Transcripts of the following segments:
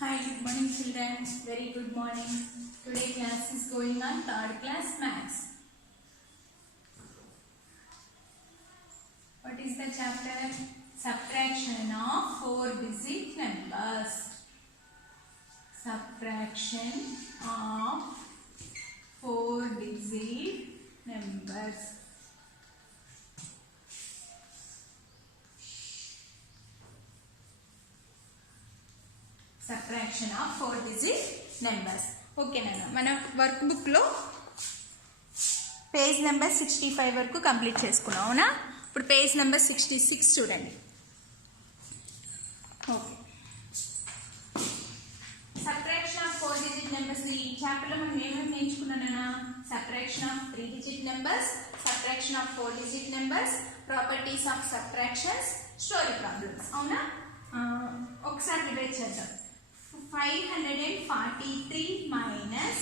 Hi, good morning children. Very good morning. Today class is going on third class maths. What is the chapter? Subtraction of 4-digit numbers. Subtraction of 4-digit numbers. Subtraction of 4-digit numbers. Okay, Nana. మన work book లో page number 65 వరకు complete చేసుకున్నాం అవునా. ఇప్పుడు page number 66 చూడండి. Okay, subtraction of 4-digit numbers. ఈ chapter లో మనం ఏమేమి నేర్చుకున్నానా? Subtraction of 3-digit numbers, subtraction of 4-digit numbers, properties of subtractions, story problems అవునా. ఒకసారి రివైజ్ చేద్దాం. 543 minus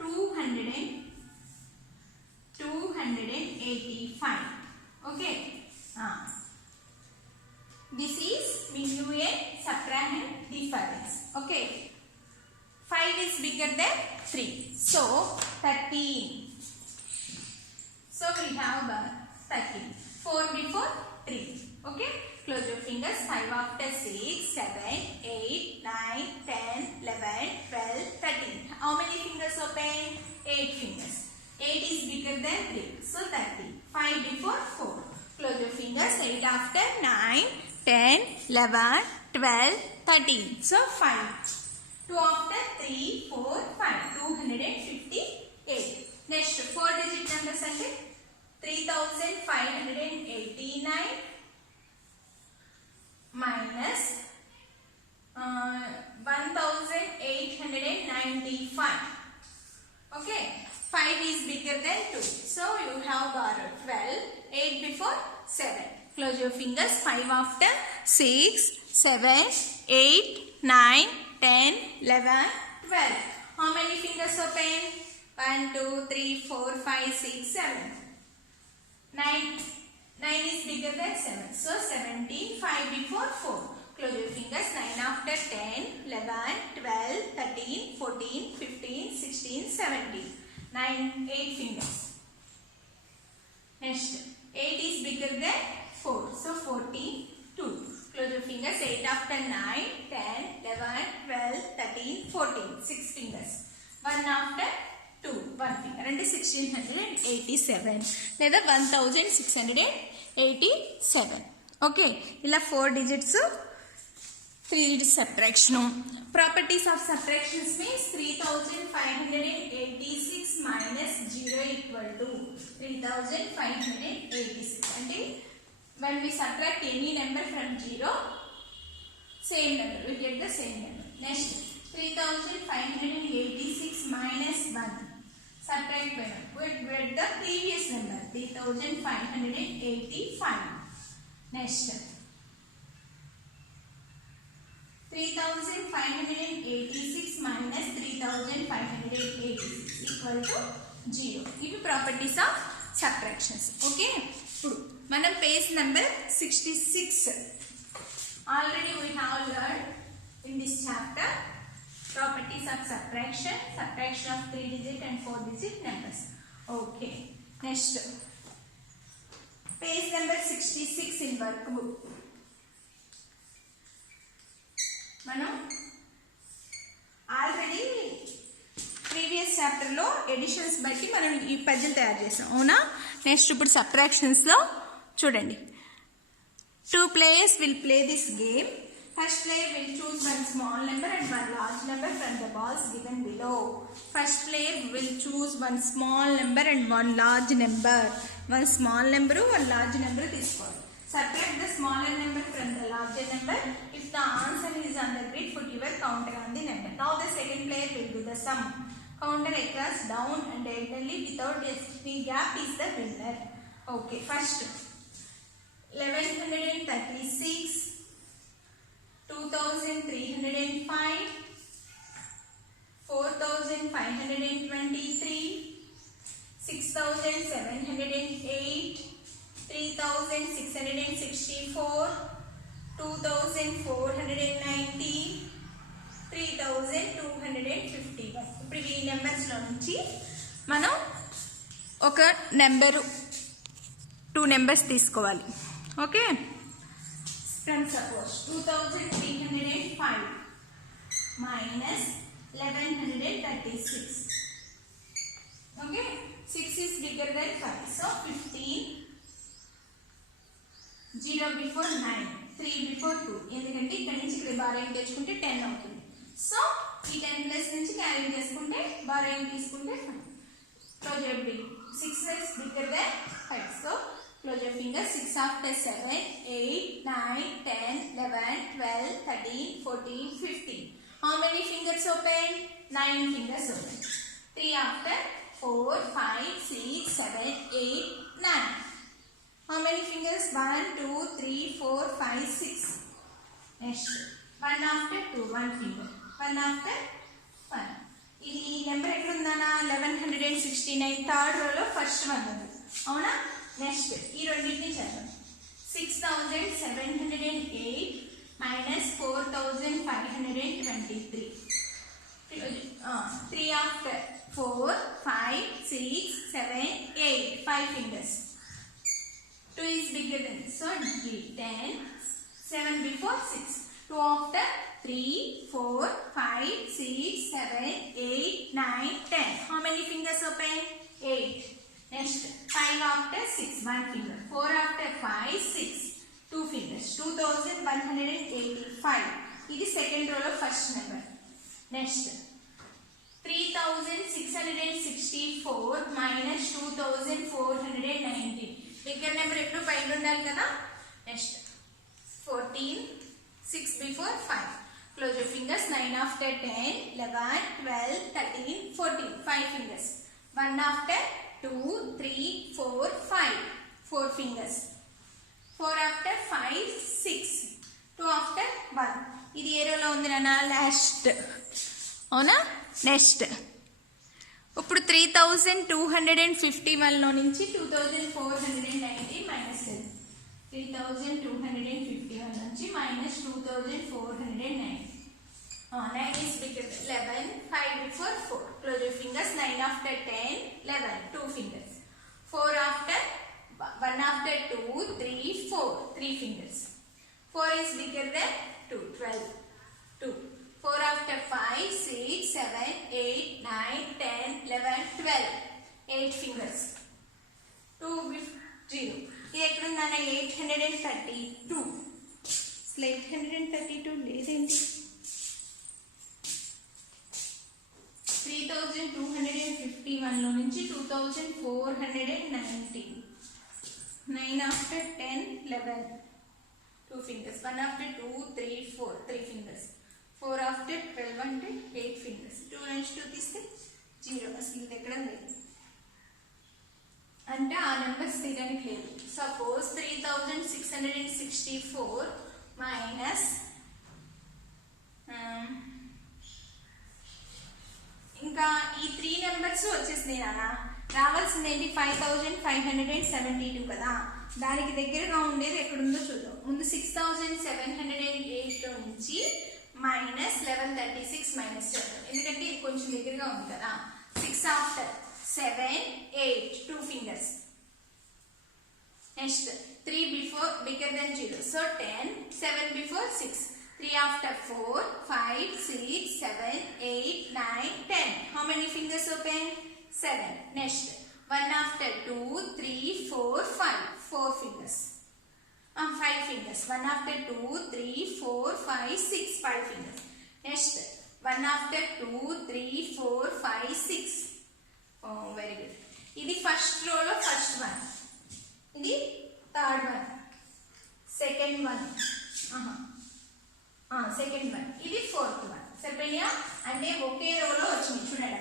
285. Okay. This is minuet subtrahend difference. Okay. 5 is bigger than 3. So 13. So we have 13. 4 before 3. Okay. Close your fingers. 5 after 6, 7, 8, 9, 10, 11, 12, 13. How many fingers open? 8 fingers. 8 is bigger than 3. So 30. 5 before 4. Close your fingers. 8 after 9, 10, 11, 12, 13. So 5. 2 after 3, 4, 5. 258. Next 4-digit numbers అంటే 3589 minus 1895. Okay, 5 is bigger than 2, so you have got 12. 8 before 7. Close your fingers. 5 after 6, 7, 8, 9, 10, 11, 12. How many fingers open? 1, 2, 3, 4, 5, 6, 7. 9 is bigger than 7. So 17. 5 before 4. Close your fingers. 9 after 10, 11, 12, 13, 14, 15, 16, 17. 8 fingers. Next. 8 is bigger than 4. So 42. Close your fingers. 8 after 9, 10, 11, 12, 13, 14. 6 fingers. 1 after 2, 1 finger. And 1687 లేదా 1687. Okay, ఇలా 4 digits 3 digits subtraction. Properties of subtractions means 3586 minus 0 equal to 3586. అంటే when we subtract any number from 0, same number, we get the same number. Next 3586 minus 1. Subtract by 1. We get the previous number 3585. Next 3586 minus 3586 equal to 0. ఇవి properties of subtractions. Okay, ఇప్పుడు మనం page number 66 already we have learned in this chapter. Properties of subtraction, subtraction of 3-digit and 4-digit numbers. Okay, next page number 66 in workbook. మనం already previous chapter లో editions బట్టి మనం ఈ puzzle తయారు చేసాం అవునా. నెక్స్ట్ ఇప్పుడు సబ్ట్రాక్షన్స్ లో చూడండి. 2 players will play this game. First player will choose one small number and one large number from the balls given below. First player will choose one small number and one large number. One small number, one large number తీసుకోవాలి. Subtract the smaller number from the larger number. If the answer is on the grid, put your counter on the number. Now the second player will do the sum. Counter across, down and diagonally without any gap is the winner. Okay, first 1136, 2305, 4523, 6708, 3664, 2490, 3251. ఇప్పుడు ఈ నెంబర్స్లో నుంచి మనం ఒక number 2 numbers తీసుకోవాలి. Okay, from suppose 2305 minus 1136. Okay, 6 is bigger than 5. So 15, 0 before 9, 3 before 2. ఎందుకంటే ఇక్కడ నుంచి ఇక్కడ బారోయింగ్ తెచ్చుకుంటే 10 అవుతుంది. సో ఈ 10 ప్లస్ నుంచి క్యారీ చేసుకుంటే బారోయింగ్ తీసుకుంటే 5. Close your big. 6 is bigger than 5. So close your fingers. 6 after 7, 8, 9, 10, 11, 12, 13, 14, 15. How many fingers open? 9 fingers open. 3 after 4, 5, 6, 7, 8, 9. How many fingers? 1, 2, 3, 4, 5, 6. Next. 1 after 2, 1 finger. 1 after 1. ఈ నెంబర్ ఎక్కడుందన్నా 1169 థర్డ్ రోలో first one ఉంది. అవునా? Next ఈ రెండింటిని చేద్దాం. 6708 minus 4523. 3 after 4, 5, 6, 7, 8. 5 fingers. 2 is bigger than, so 10. 7 before 6. 2 after 3, 4, 5, 6, 7, 8, 9, 10. How many fingers open? 8. Next, 5 after 6, 1 finger. 4 after 5, 6, 2 fingers. 2185. This is second row of first number. Next, 3664 minus 2419. Bigger number ఎప్పుడు పైన ఉండాలి కదా. Next 14, 6 before 5. Close your fingers. 9 after 10, 11, 12, 13, 14. 5 fingers. 1 after 2, 3, 4, 5. 4 fingers. 4 after 5, 6. 2 after 1. ఇది ఏ రోలో ఉంది నాన్న? Last. అవునా? Next ఇప్పుడు 3251లో నుంచి 2490 మైనస్ 3251 నుంచి minus 2490. 9 is bigger than 11. 5 before 4. Close your fingers. 9 after 10, 11. 2 fingers. 4 after 1 after 2, 3, 4. 3 fingers. 4 is bigger than 2. 12. 2. 4 after 5, 6, 7, 8, 9, 10, 11, 12. 8 fingers. 2 before 0. ఇది ఎక్కడుందన్న? 832. అసలు 832 లేదేంటి? 3251లో నుంచి 2490. 9 after 10, 11. 2 fingers. 1 after 2, 3, 4. 3 fingers. 4 after 12 అంటే 8 fingers. 2 నుంచి 2 తీస్తే 0. అసలు ఇది ఎక్కడ లేదు అంటే ఆ నెంబర్స్ తీయడానికి లేదు. సపోజ్ 3664 మైనస్ ఇంకా ఈ 3 నెంబర్స్ వచ్చేసినాయి నాన్న. రావాల్సింది ఏంటి? 5572 కదా. దానికి దగ్గరగా ఉండేది ఎక్కడుందో చూద్దాం. ముందు 6708 నుంచి మైనస్ 1136 మైనస్ చేద్దాం. ఎందుకంటే ఇది కొంచెం దగ్గరగా ఉంది కదా. 6 after 7, 8. 2 fingers. Next, 3 before bigger than 0. So 10. 7 before 6. 3 after 4, 5, 6, 7, 8, 9, 10. How many fingers open? 7. Next, 1 after 2, 3, 4, 5. 4 fingers. 5 fingers. 1 after 2, 3, 4, 5, 6. 5 fingers. Next, 1 after 2, 3, 4, 5, 6. Oh, very good. This is first row of first one. This is third one. Second one. Second one. This is fourth one. Sepenia and a okay row of children.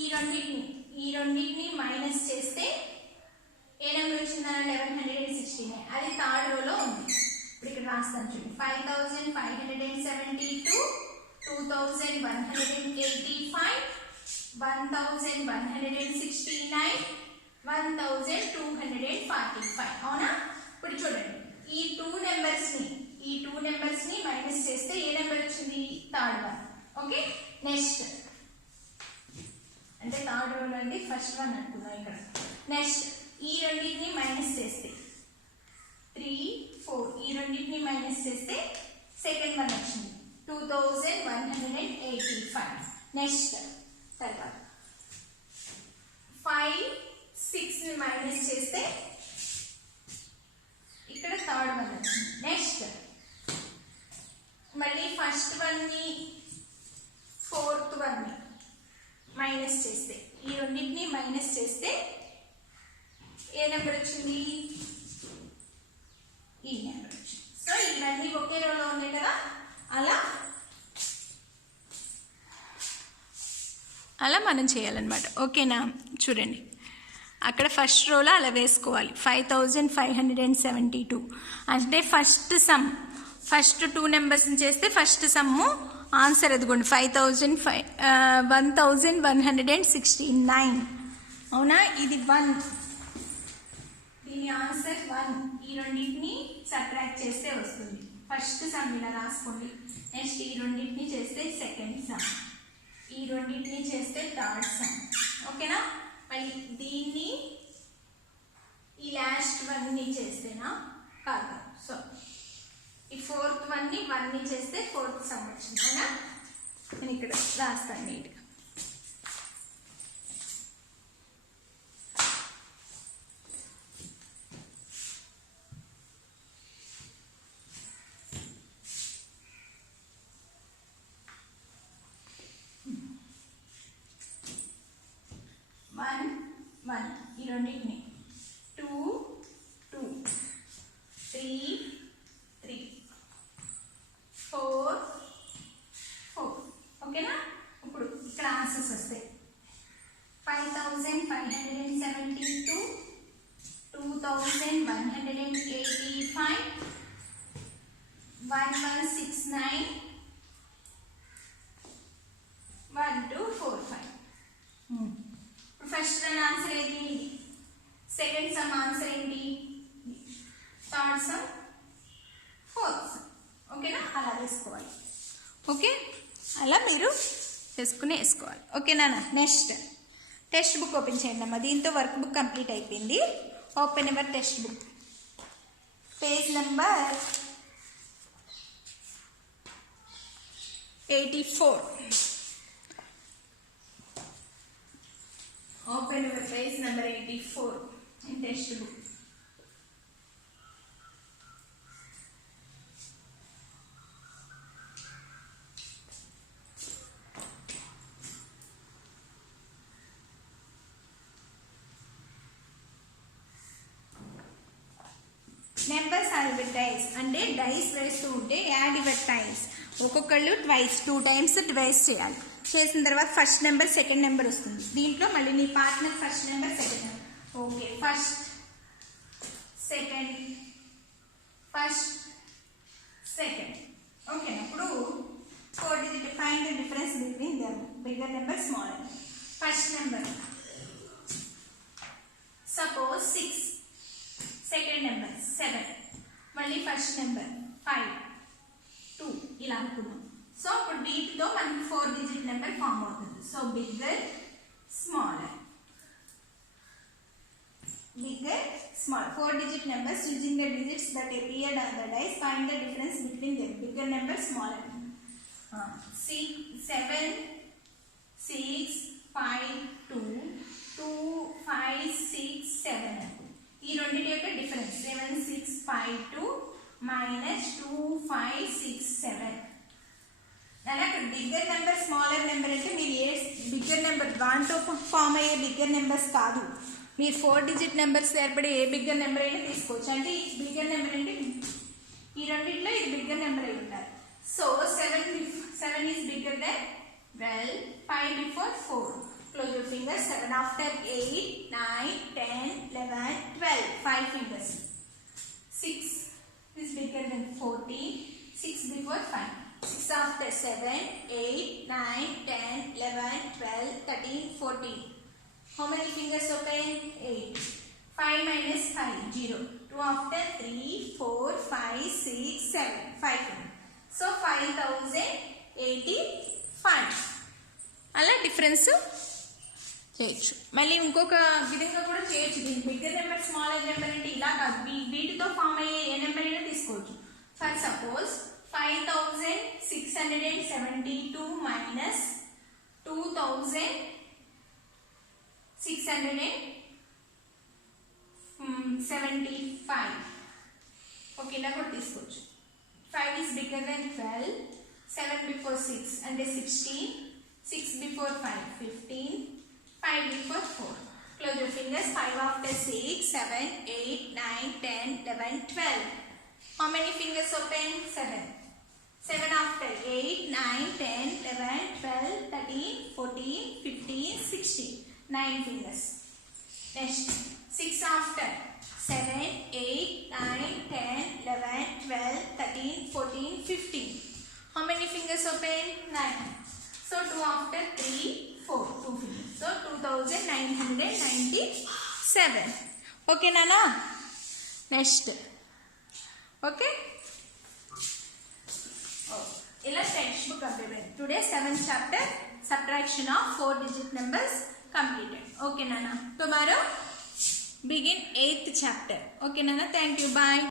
ఈ రెండింటిని minus చేస్తే ఏ number వచ్చిందా? 1169. అది third రోలో ఉంది. ఇప్పుడు ఇక్కడ రాస్తాను చూడండి. 5572, 2185, 1169, 1245. అవునా? ఇప్పుడు చూడండి, ఈ 2 నెంబర్స్ ని ఓకే నెక్స్ట్ అంటే థర్డ్ రో అండి ఫస్ట్ వన్ అనుకున్నాం ఇక్కడ. నెక్స్ట్ ఈ రెండింటిని మైనస్ చేస్తే 3 4 ఈ రెండింటిని మైనస్ చేస్తే సెకండ్ వన్ వచ్చింది 2185. నెక్స్ట్ తర్వాత 5 6 ని మైనస్ చేస్తే ఇక్కడ థర్డ్ వన్ వచ్చింది. నెక్స్ట్ మళ్ళీ ఫస్ట్ వన్ ని ఫోర్త్ వన్ ని మైనస్ చేస్తే ఈ రెండింటిని మైనస్ చేస్తే ఏ నెంబర్ వచ్చింది? ఈ నెంబర్ వచ్చింది. సో ఇవన్నీ ఒకే రోలో ఉన్నాయి కదా, అలా మనం చేయాలన్నమాట. ఓకేనా? చూడండి అక్కడ ఫస్ట్ రోలో అలా వేసుకోవాలి. 5572 అంటే ఫస్ట్ సమ్, ఫస్ట్ 2 నెంబర్స్ని చేస్తే ఫస్ట్ సమ్ము ఆన్సర్ ఎదుగుండి 1169. అవునా? ఇది 1, దీని ఆన్సర్ 1. ఈ రెండింటిని సబ్ట్రాక్ట్ చేస్తే వస్తుంది. ఫస్ట్ సమ్ ఇలా రాసుకోండి. నెక్స్ట్ ఈ రెండింటిని చేస్తే సెకండ్ సమ్, ఈ రెండింటిని చేస్తే థర్డ్ సమ్. ఓకేనా? మళ్ళీ దీన్ని ఈ లాస్ట్ వన్ ని చేస్తేనా కాదు. సో ఈ ఫోర్త్ వన్ ని 1 ని చేస్తే ఫోర్త్ సమ్ వచ్చింది. అవునా? నేను ఇక్కడ రాస్తాను నీట్గా. ఈ రెండింటిని 2 2 3 3 4 4. ఓకేనా? ఇప్పుడు ఇక్కడ ఆన్సర్స్ వస్తాయి. 5572, 2185, 1169, 1245. ఫస్ట్ రన్ ఆన్సర్ ఏంటి? సెకండ్ సమ్ ఆన్సర్ ఏంటి? Third sum, fourth sum. ఓకేనా? అలా వేసుకోవాలి. ఓకే, అలా మీరు వేసుకోవాలి. ఓకేనా? నెక్స్ట్ టెక్స్ట్ బుక్ ఓపెన్ చేయండి అమ్మా. దీంతో వర్క్ బుక్ కంప్లీట్ అయిపోయింది. Open your text book, page number 84. Open your page number 84 in textbook. Numbers are with dice అంటే డైస్ వేస్తూ ఉంటే యాడ్ యువర్ టైమ్స్. ఒక్కొక్కళ్ళు ట్వైస్ 2 times డివైస్ చేయాలి. చేసిన తర్వాత ఫస్ట్ నెంబర్ సెకండ్ నెంబర్ వస్తుంది. దీంట్లో మళ్ళీ నీ partner first number second number. Okay, first second second. Okay, ఇప్పుడు 4 digit find the difference between them. Bigger number smaller. First number suppose 6, second number 7, మళ్ళీ first number 5 2 ఇలా అనుకున్నాం. సో ఇప్పుడు వీటితో మనకి 4 digit నెంబర్ ఫామ్ అవుతుంది. So bigger smaller 4 digit numbers using the digits that appeared on the dice. Find the difference between them. Bigger number, smaller. 7 6 5 2 2 5 6 7. ఈ రెండింటి యొక్క డిఫరెన్స్ 7 6 5 2 మైనస్ 2 5 6 7. అలాగే బిగ్గర్ నెంబర్ స్మాలర్ నెంబర్ అంటే మీరు ఏ బిగ్గర్ నెంబర్ దాంతో form అయ్యే bigger numbers కాదు. మీరు 4 digit నెంబర్స్ ఏర్పడే ఏ బిగ్గర్ నెంబర్ అయినా తీసుకోవచ్చు. అంటే బిగ్గర్ నెంబర్ అంటే ఈ రెండింటిలో ఇది బిగ్గర్ నెంబర్ అయి ఉండాలి. So 7 is bigger than 12, 5 before 4. Close your fingers. 7 after 8, 9, 10, 11, 12. 5 fingers. 6 is bigger than 14. 6 before 5. 6 after 7, 8, 9, 10, 11, 12, 13, 14. How many fingers open? 8. 5 minus 5, 0. 2 after 3, 4, 5, 6, 7. 5 fingers. So 5085. 5 అలా డిఫరెన్స్ చేయొచ్చు. మళ్ళీ ఇంకొక విధంగా కూడా చేయొచ్చు. దీని బిగ్గర్ నెంబర్ స్మాలర్ నెంబర్ అంటే ఇలా కాదు, వీటితో ఫామ్ అయ్యే ఏ నెంబర్ అయినా తీసుకోవచ్చు. ఫర్ సపోజ్ 5672 మైనస్ 2675 ఓకే ఇలా కూడా తీసుకోవచ్చు. 5 is bigger than 12, 7 before 6 అంటే 16, 6 before 5 15, 5 before 4. Close your fingers. 5 after 6, 7, 8, 9, 10, 11, 12. How many fingers open? 7. 7 after 8, 9, 10, 11, 12, 13, 14, 15, 16. 9 fingers. Next. 6 after 7, 8, 9, 10, 11, 12, 13, 14, 15. How many fingers open? 9. So 2 after 3, 4. 2 fingers. So 2997. Okay, Nana? Next. Okay? Oh, ila textbook completed. Today 7th chapter, subtraction of 4-digit numbers completed. Okay, Nana? Tomorrow begin 8th chapter. Okay, Nana? Thank you. Bye.